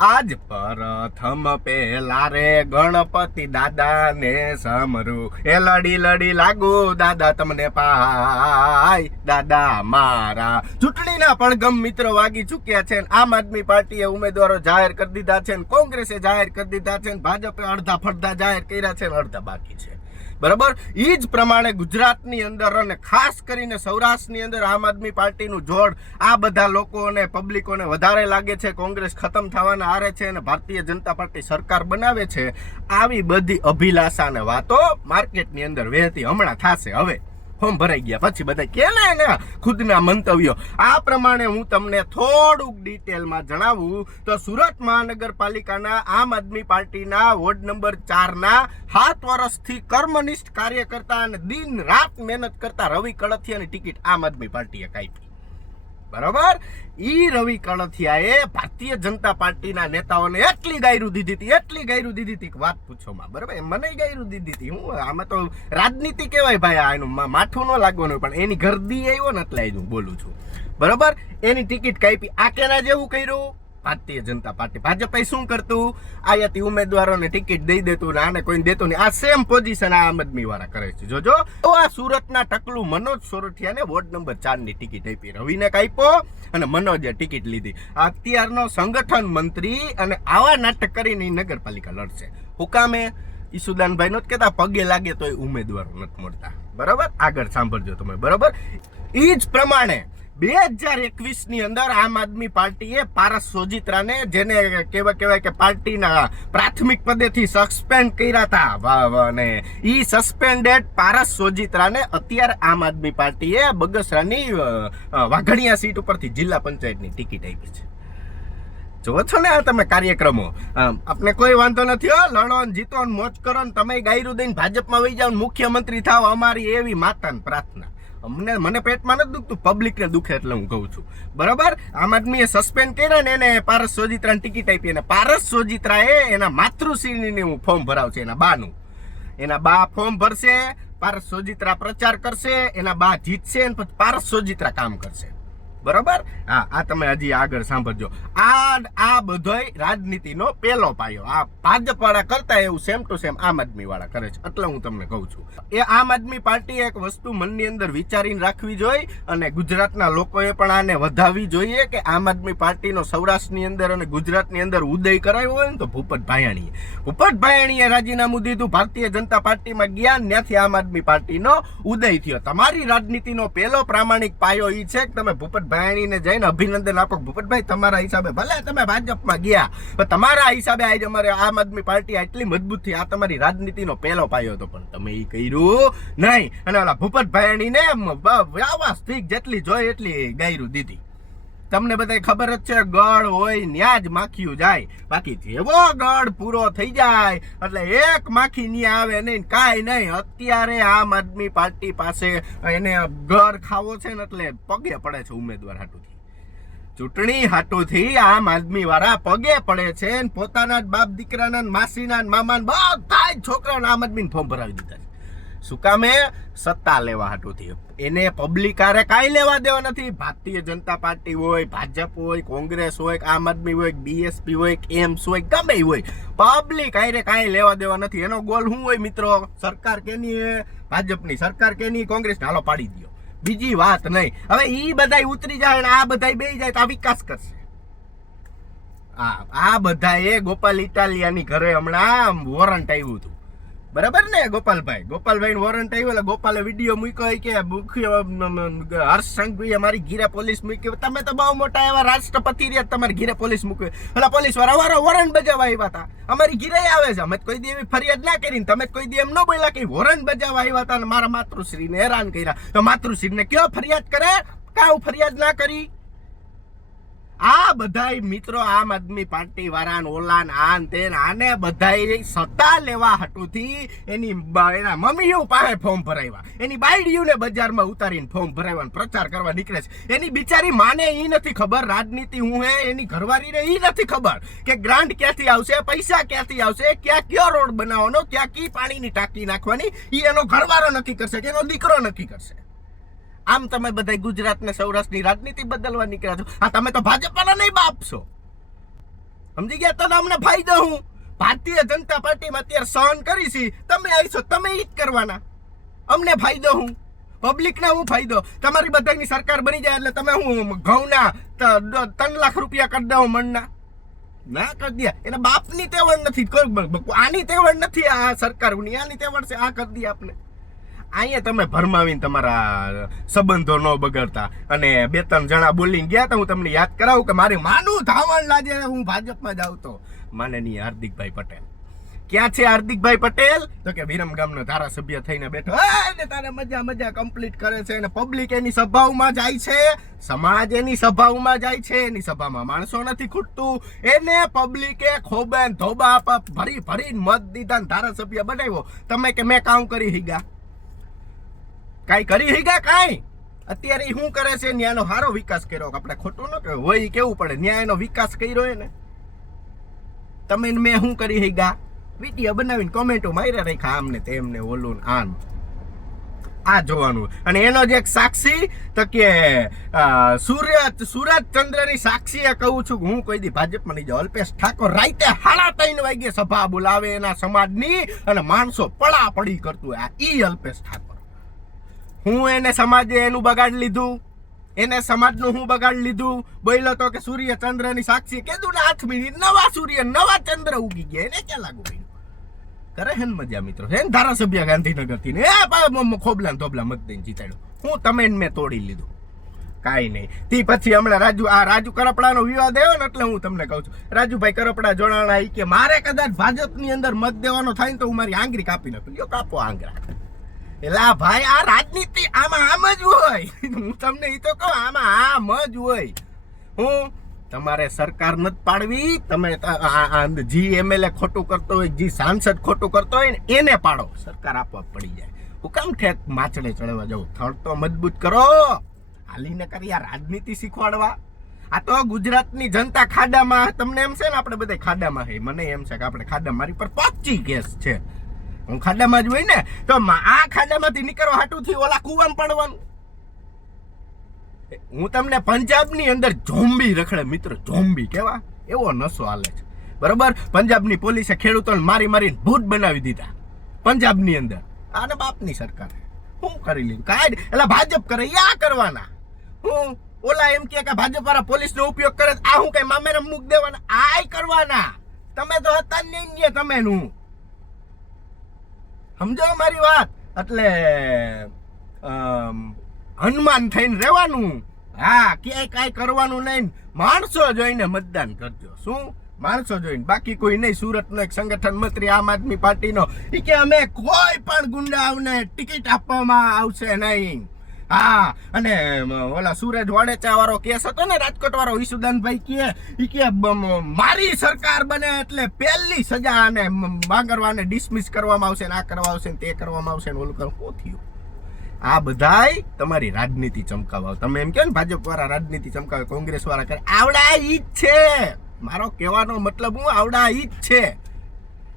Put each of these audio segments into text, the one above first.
આજ પ્રથમ પેલા રે ગણપતિ દાદા ને સમરું, એ લડી લડી લાગુ દાદા તમને પાય દાદા મારા. ચૂંટણીના પડઘમ મિત્રો વાગી ચૂક્યા છે. આમ આદમી પાર્ટીએ ઉમેદવારો જાહેર કરી દીધા છે, કોંગ્રેસે જાહેર કરી દીધા છે, ભાજપે અડધા ફડધા જાહેર કર્યા છે, અડધા બાકી છે. બરાબર. એ જ પ્રમાણે ગુજરાતની અંદર અને ખાસ કરીને સૌરાષ્ટ્રની અંદર આમ આદમી પાર્ટીનું જોડ આ બધા લોકોને પબ્લિકોને વધારે લાગે છે. કોંગ્રેસ ખતમ થવાના આરે છે અને ભારતીય જનતા પાર્ટી સરકાર બનાવે છે. આવી બધી અભિલાષા ને વાતો માર્કેટની અંદર વહેતી હમણાં થશે. હવે ફોર્મ ભરાઈ ગયા પછી બધા કે ને ખુદના મંતવ્યો. આ પ્રમાણે હું તમને થોડુંક ડિટેલમાં જણાવું તો સુરત મહાનગરપાલિકાના આમ આદમી પાર્ટીના વોર્ડ નંબર 4ના 7 વર્ષથી કર્મનિષ્ઠ કાર્યકર્તા અને દિન રાત મહેનત કરતા રવિ કળથિયાની ટિકિટ આમ આદમી પાર્ટીએ કાપી. બરાબર. ઈ રવિ કળથિયાએ ભારતીય જનતા પાર્ટીના નેતાઓને એટલી ગાયરું દીધી હતી વાત પૂછોમાં. બરાબર. મને ગાયરું દીધી હતી. હું આમાં તો રાજનીતિ કહેવાય ભાઈ. આ એનું માઠું ન લાગવાનું, પણ એની ગરદી આવ્યો ને એટલે હું બોલું છું. બરાબર. એની ટિકિટ કાપી. આ કેના જેવું કર્યું? ભારતીય જનતા પાર્ટી. ભાજપે શું કરતું? આયાથી ઉમેદવારોને ટિકિટ દઈ દેતું ને આને કોઈ દેતું નહીં. આ સેમ પોઝિશન આમ આદમી વાળા કરે છે. જોજો આ સુરતના ટકલું મનોજ સોરઠિયાને વોર્ડ નંબર 4ની ટિકિટ આપી. રવિને કાપ્યો અને મનોજે ટિકિટ લીધી. અત્યારનો સંગઠન મંત્રી અને આવા નાટક કરીને નગરપાલિકા લડશે. હુકામે ઈસુદાનભાઈ નો કહેતા પગે લાગે તો ઉમેદવારો નથી મળતા. બરાબર. આગળ સાંભળજો તમે. બરાબર. એ જ પ્રમાણે 2021ની અંદર આમ આદમી પાર્ટીએ પારસ સોજિત્રાને, જેને કહેવાય કે પાર્ટીના પ્રાથમિક પદેથી સસ્પેન્ડ કર્યા હતા, અને ઈ સસ્પેન્ડેડ પારસ સોજિત્રાને અત્યારે આમ આદમી પાર્ટીએ બગસરાની વાઘણિયા સીટ ઉપરથી જિલ્લા પંચાયતની ટિકિટ આપી છે. જોવો છો ને આ તમે કાર્યક્રમો. આપણે કોઈ વાંધો નથી. લડો ને જીતો ને મોજ કરો ને તમે ગાયરું દઈને ભાજપમાં વહી જાઓ, મુખ્યમંત્રી થાવ, અમારી એવી માતાની પ્રાર્થના. મને પેટમાં નથી દુખતું, પબ્લિકને દુખે એટલે હું કહું છું. બરાબર. આમ આદમીએ સસ્પેન્ડ કર્યા ને એને પારસ સોજિત્રાની ટિકિટ આપી. અને પારસ સોજિત્રાએ એના માતૃશ્રીની હું ફોર્મ ભરાવશે. એના બાનું. એના બા ફોર્મ ભરશે, પારસ સોજિત્રા પ્રચાર કરશે, એના બા જીતશે અને પછી પારસ સોજિત્રા કામ કરશે. બરાબર. હા, આ તમે હજી આગળ સાંભળજો. આ બધોય રાજનીતિનો પેલો પાયો. આ ભાજપ વાળા કરતા એવું સેમ ટુ સેમ આમ આદમી વાળા કરે છે. એટલે હું તમને કહું છું, એ આમ આદમી પાર્ટીએ એક વસ્તુ મનની અંદર વિચારીને રાખવી જોઈએ અને ગુજરાતના લોકોએ પણ આને વધાવવી જોઈએ કે આમ આદમી પાર્ટીનો સૌરાષ્ટ્રની અંદર અને ગુજરાતની અંદર ઉદય કરાયો હોય ને તો ભૂપત ભાયાણીએ રાજીનામું દીધું, ભારતીય જનતા પાર્ટીમાં ગયા, ત્યાંથી આમ આદમી પાર્ટીનો ઉદય થયો. તમારી રાજનીતિનો પેલો પ્રામાણિક પાયો એ છે કે તમે ભૂપત ભાયાણીને જઈને અભિનંદન આપો. ભૂપતભાઈ, તમારા હિસાબે ભલે તમે ભાજપમાં ગયા, પણ તમારા હિસાબે આજે અમારે આમ આદમી પાર્ટી આટલી મજબૂત થઈ. આ તમારી રાજનીતિનો પહેલો પાયો હતો, પણ તમે એ કર્યું નહીં. અને ઓલા ભૂપત ભાયાણીને વ્યવસ્થિત જેટલી જોઈએ એટલી ગાયરું દીધી. તમને બધાય ખબર જ છે, ગળ હોય ન્યા જ માખીયું જાય. બાકી જેવો ગળ પૂરો થઈ જાય એટલે એક માખી ન્યા આવે નહીં, કાંઈ નહીં. અત્યારે આમ આદમી પાર્ટી પાસે એને ગળ ખાવો છે ને એટલે પગે પડે છે ઉમેદવાર હાટુથી. ચૂંટણી હાટુથી આમ આદમી વાળા પગે પડે છે. પોતાના જ બાપ દીકરાના, માસીના, મામાના બધા છોકરાઓને આમ આદમીને ફોર્મ ભરાવી દીધા છે. શું કામે? સત્તા લેવા હાટુથી. એને પબ્લિક આરે કાંઈ લેવા દેવા નથી. ભારતીય જનતા પાર્ટી હોય, ભાજપ હોય, કોંગ્રેસ હોય, આમ આદમી હોય, બીએસપી હોય, એમ્સ હોય, ગમે હોય, પબ્લિક આરે કાંઈ લેવા દેવા નથી. એનો ગોલ શું હોય મિત્રો? સરકાર કેની? ભાજપની. સરકાર કેની? કોંગ્રેસની. હાલો પાડી દો, બીજી વાત નહીં. હવે ઈ બધાય ઉતરી જાય ને આ બધાય બેસી જાય તો આ વિકાસ કરશે. આ બધાએ ગોપાલ ઇટાલિયાની ઘરે હમણાં વોરંટ આવ્યું હતું. બરાબર ને? ગોપાલભાઈ વોરંટ આવ્યો એટલે ગોપાલે વિડીયો મૂક્યો કે મુખ્ય હર્ષ સંઘવીએ મારી ઘીરે પોલીસ મૂકી. તમે તો બહુ મોટા એવા રાષ્ટ્રપતિ રહ્યા, તમારી ઘીરે પોલીસ મૂકી. એટલે પોલીસ વાળા વોરંટ બજાવવા આવ્યા હતા. અમારી ઘીરે આવે છે, અમે કોઈ દી એવી ફરિયાદ ના કરી, તમે કોઈ દી એમ ન બોલ્યા કે વોરંટ બજાવવા આવ્યા હતા અને મારા માતૃશ્રીને હેરાન કર્યા. તો માતૃશ્રીને કયો ફરિયાદ કરે? કાં ફરિયાદ ના કરી? આ બધાય મિત્રો આમ આદમી પાર્ટી વાળા ઓલાન આન તેન આને બધાય સત્તા લેવા હટુથી એના મમ્મીઓ પાસે ફોર્મ ભરાવ્યા, એની બાયડીઓને બજારમાં ઉતારીને ફોર્મ ભરાવ્યા, પ્રચાર કરવા નીકળે છે. એની બિચારી માને ઈ નથી ખબર રાજનીતિ હું હે, એની ઘરવાળીને ઈ નથી ખબર કે ગ્રાન્ટ ક્યાંથી આવશે, પૈસા ક્યાંથી આવશે, ક્યાં કયો રોડ બનાવવાનો, ક્યાં કી પાણીની ટાંકી નાખવાની, ઈ એનો ઘરવાળો નક્કી કરશે કે એનો દીકરો નક્કી કરશે. આમ તમે બધા ગુજરાત ને સૌરાષ્ટ્રની રાજનીતિ બદલવા નીકળ્યા છો. આ તમે તો ભાજપના નહીં બાપ છો. સમજી ગયા? તને અમને ફાયદો હું ભારતીય જનતા પાર્ટીમાં અત્યારે સહન કરી છે, તમે આવીશો, તમે ઈ જ કરવાના. અમને ફાયદો હું, પબ્લિકને હું ફાયદો? તમારી બધાની સરકાર બની જાય એટલે તમે હું ઘઉંના 3 લાખ રૂપિયા કરી દો મણના? ના કરી દે. એના બાપની તેવડ નથી, આની તેવડ નથી, આ સરકારની આની તેવડ છે, આ કરી દે આપને. અહીંયા તમે ભરમાવીને તમારા સંબંધો ન બગડતા. અને 2-3 જણા બોલીને ગયા હતા, હું તમને યાદ કરાવું કે મારી માનું ધાવણ લાગે હું ભાજપમાં જ આવતો. માનનીય હાર્દિકભાઈ પટેલ ક્યાં છે? હાર્દિકભાઈ પટેલ તો કે વિરમગામનો ધારાસભ્ય થઈને બેઠો, ને તારે મજા કમ્પ્લીટ કરે છે. અને પબ્લિક એની સભાઓમાં જાય છે, સમાજ એની સભાઓમાં જાય છે, એની સભામાં માણસો નથી ખૂટતું, એને પબ્લિકે ખોબે ધોબા ભરી મત દીધા, ધારાસભ્ય બનાવ્યો. તમે કે મેં કામ કરી હીગા? કાંઈ કરી હીગા? કાંઈ? અત્યારે શું કરે છે? ન્યાયનો સારો વિકાસ કર્યો. આપણે ખોટું ન કહેવાય, હોય કેવું પડે. ન્યાયનો વિકાસ કર્યો હે ને. તમે મેં શું કરી હીગા? વિડીયો બનાવીને કોમેન્ટો માર્યા રાખ્યા, આમને તેમને, ઓલું આન આ જોવાનું. અને એનો જ એક સાક્ષી તો કે સુરત ચંદ્રની સાક્ષીએ કહું છું, હું કોઈ દી ભાજપમાં નહીં જાઉં. અલ્પેશ ઠાકોર રાતે 3:30 વાગે સભા બોલાવે એના સમાજની, અને માણસો પડી કરતું. આ ઈ અલ્પેશ ઠાકોર. હું એને સમાજે એનું બગાડ લીધું, એને સમાજનું હું બગાડ લીધું. બોલ્યો તો કે સૂર્ય ચંદ્રની સાક્ષી કીધું ને 8 મિનિટ નવા સૂર્ય નવા ચંદ્ર ઉગી ગયા. એને ક્યાં લાગુ પડ્યું? કરે હે ને મજા મિત્રો, હે ને ધારાસભ્ય ગાંધીનગર થી ને ખોબલા ધોબલા મત દઈને જીતાડ્યો. હું તમે મેં તોડી લીધું, કાંઈ નહીં. તે પછી હમણાં રાજુ કરપડાનો વિવાદ આવ્યો ને, એટલે હું તમને કહું છું, રાજુભાઈ કરપડા જોડાણા કે મારે કદાચ ભાજપની અંદર મત દેવાનો થાય ને તો હું મારી આંગળી કાપી નાખું. લ્યો કાપો આંગળા. એલા ભાઈ, આ રાજનીતિ આમાં આમ જ હોય. હું તમને એ તો કહું, આમાં આમ જ હોય. હું તમારે સરકાર નથી પાડવી, તમે જી એમએલએ ખોટું કરતો હોય, જી સાંસદ ખોટું કરતો હોય ને એને પાડો, સરકાર આપવા પડી જાય. હું કામ ઠેક માછડે ચડવા જાઉં? થડ તો મજબૂત કરો, હાલીને કરી આ રાજનીતિ શીખવાડવા. આ તો ગુજરાતની જનતા ખાડામાં, તમને એમ છે ને આપણે બધા ખાડામાં છે, મને એમ છે કે આપણે ખાડા, મારી પર 25 કેસ છે, હું ખાડામાં જ હોય ને, તો આ ખાડામાંથી નીકળવા હાટુથી ઓલા કુવામાં પડવાનું. હું તમને પંજાબની અંદર ઝોમ્બી રખડે મિત્રો, ઝોમ્બી કેવા, એવો નશો હાલે છે, બરોબર. પંજાબની પોલીસે ખેડૂતોને મારીને ભૂત બનાવી દીધા પંજાબની અંદર. આને બાપની સરકાર શું કરી લીધું? કાંઈ એટલે ભાજપ કરે યા કરવાના. હું ઓલા એમ કે ભાજપ વાળા પોલીસનો ઉપયોગ કરે, આ હું કઈ મામેરમ મૂક દેવાના? આય કરવાના. તમે તો હતા નહીં ગયા, તમે નું સમજો મારી વાત. એટલે હનુમાન થઈને રહેવાનું. હા, ક્યાંય કાંઈ કરવાનું નહીં. માણસો જોઈને મતદાન કરજો. શું માણસો જોઈને, બાકી કોઈ નહીં. સુરતનો એક સંગઠન મંત્રી આમ આદમી પાર્ટીનો, એ કે અમે કોઈ પણ ગુંડાઓને ટિકિટ આપવામાં આવશે નહીં. હા, અને ઓલા સુરજ વાડેચા વાળો કેસ હતો ને, રાજકોટ વાળો, ઈસુદાનભાઈ કે મારી સરકાર બને એટલે પહેલી સજા અને માંગરવાને ડિસમિસ કરવામાં આવશે, આ કરવા આવશે, તે કરવામાં આવશે, ઓલું કરવું થયું. આ બધાય તમારી રાજનીતિ ચમકાવા. તમે એમ કહો ને ભાજપ વાળા રાજનીતિ ચમકાવે, કોંગ્રેસ વાળા કરે, આવડા ઈ જ છે. મારો કહેવાનો મતલબ હું આવડા ઈ જ છે.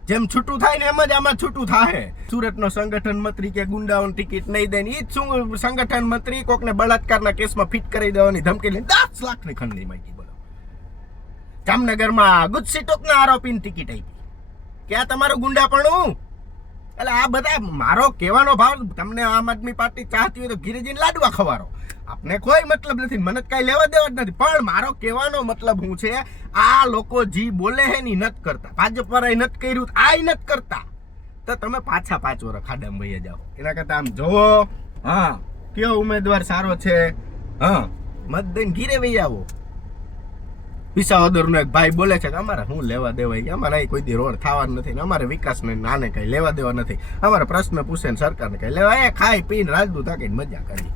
જેમ છૂટું થાય ને એમ જ આમાં છૂટું થાય. સુરતનો સંગઠન મંત્રી કે ગુંડાઓને ટિકિટ નહીં દે, ઈ જ સંગઠન મંત્રી કોકને બળાત્કારના કેસમાં ફિટ કરી દેવાની ધમકી લઈને 10 લાખની ખંડની માંગી. બોલો, જામનગરમાં ગુજસી ટોકના આરોપીને ટિકિટ આપી. ક્યાં તમારું ગુંડાપણું? એટલે આ બધા મારો કહેવાનો ભાવ, તમને આમ આદમી પાર્ટી ચાહતી હોય તો ગિરિજીને લાડવા ખવારો, આપને કોઈ મતલબ નથી, મને કઈ લેવા દેવા જ નથી. પણ મારો કહેવાનો મતલબ શું છે, આ લોકો જી બોલે હે ની નથી કરતા. ભાજપ વાળાએ નથી કર્યું, આ નથી કરતા, તો તમે પાછા 5 વર્ષ ખાડામાં વહી જાઓ. એના કરતા આમ જોવો, હા કયો ઉમેદવાર સારો છે, હા મત દઈને ઘીરે વહી આવો. વિસાવદરનો એક ભાઈ બોલે છે કે અમારે શું લેવા દેવાય, અમારે કોઈ દી રોડ થવાનું નથી, અમારે વિકાસને નાને કઈ લેવા દેવા નથી, અમારે પ્રશ્ન પૂછે ને સરકારને કઈ લેવા, એ ખાઈ પીને રાજદૂત થાકીને મજા કરી.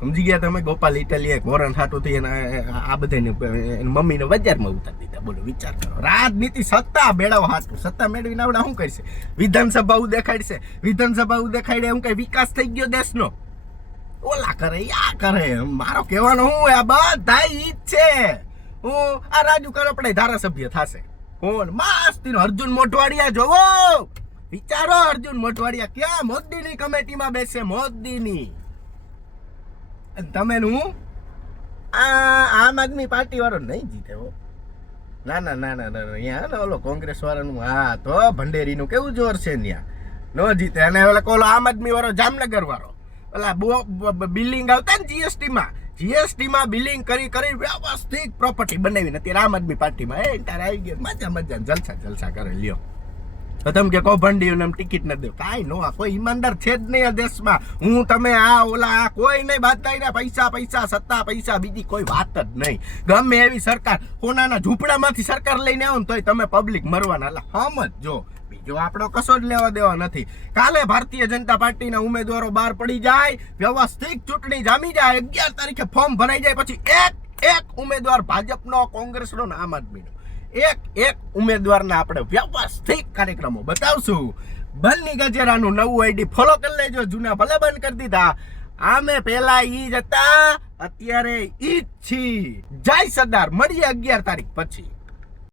સમજી ગયા તમે? ગોપાલ ઇટાલિયા એક વોરન હાટું થી આ બધાને મમ્મીને બજારમાં ઉતારી દીધા. બોલો, વિચાર કરો. રાજનીતિ સત્તા મેળવવા હાટું, સત્તા મેળવીને આવડા શું કરશે? વિધાનસભા દેખાડશે, વિધાનસભા દેખાડે એમ કઈ વિકાસ થઈ ગયો દેશનો? ઓલા કરે યા કરે. મારો કહેવાનો હું આ બધા ઈ જ છે. હું આ રાજુ કરપડે ધારાસભ્ય થશે. હું મસ્તીનો અર્જુન મોઢવાડિયા જોવો, વિચારો. અર્જુન મોઢવાડિયા ક્યાં મોદીની કમિટીમાં બેસે, મોદીની. તમે હું આ આમ આદમી પાર્ટી વાળો નહીં જીતે હો. ના ના ના ના ના અહીંયા ને ઓલો કોંગ્રેસ વાળાનું હા તો ભંડેરીનું કેવું જોર છે ત્યાં નો જીતે. અને ઓલો આમ આદમી વાળો જામનગર વાળો ઓલા બિલ્ડિંગ આવતા ને જીએસટીમાં બિલિંગ કરી વ્યવસ્થિત પ્રોપર્ટી બનાવીને અત્યારે આમ આદમી પાર્ટીમાં એ તારે આવી ગયા મજા જલસા કરે લ્યો. તો તમે કે કૌભાંડીઓને ટિકિટ ન દો કાંઈ નો આ કોઈ ઈમાનદાર છે જ નહીં આ દેશમાં. હું તમે આ ઓલા કોઈ નહીં વાત થાય પૈસા સત્તા પૈસા બીજી કોઈ વાત જ નહીં. ગમે એવી સરકાર કોનાના ઝૂંપડામાંથી સરકાર લઈને આવો ને તોય તમે પબ્લિક મરવાના સમજ જો. બીજો આપણો કશો જ લેવા દેવા નથી. કાલે ભારતીય જનતા પાર્ટીના ઉમેદવારો બહાર પડી જાય, વ્યવસ્થિત ચૂંટણી જામી જાય, 11 તારીખે ફોર્મ ભરાઈ જાય, પછી એક ઉમેદવાર ભાજપનો, કોંગ્રેસનો ને આમ આદમીનો એક ઉમેદવારના આપણે વ્યવસ્થિત કાર્યક્રમો બતાવશું. બલની ગજેરાનું નવું આઈડી ફોલો કરી લેજો, જૂના ભલે બંધ કરી દીધા. આમે પેલા ઈ જ હતા, અત્યારે ઈ જ છી. જય સરદાર. મળીએ 11 તારીખ પછી.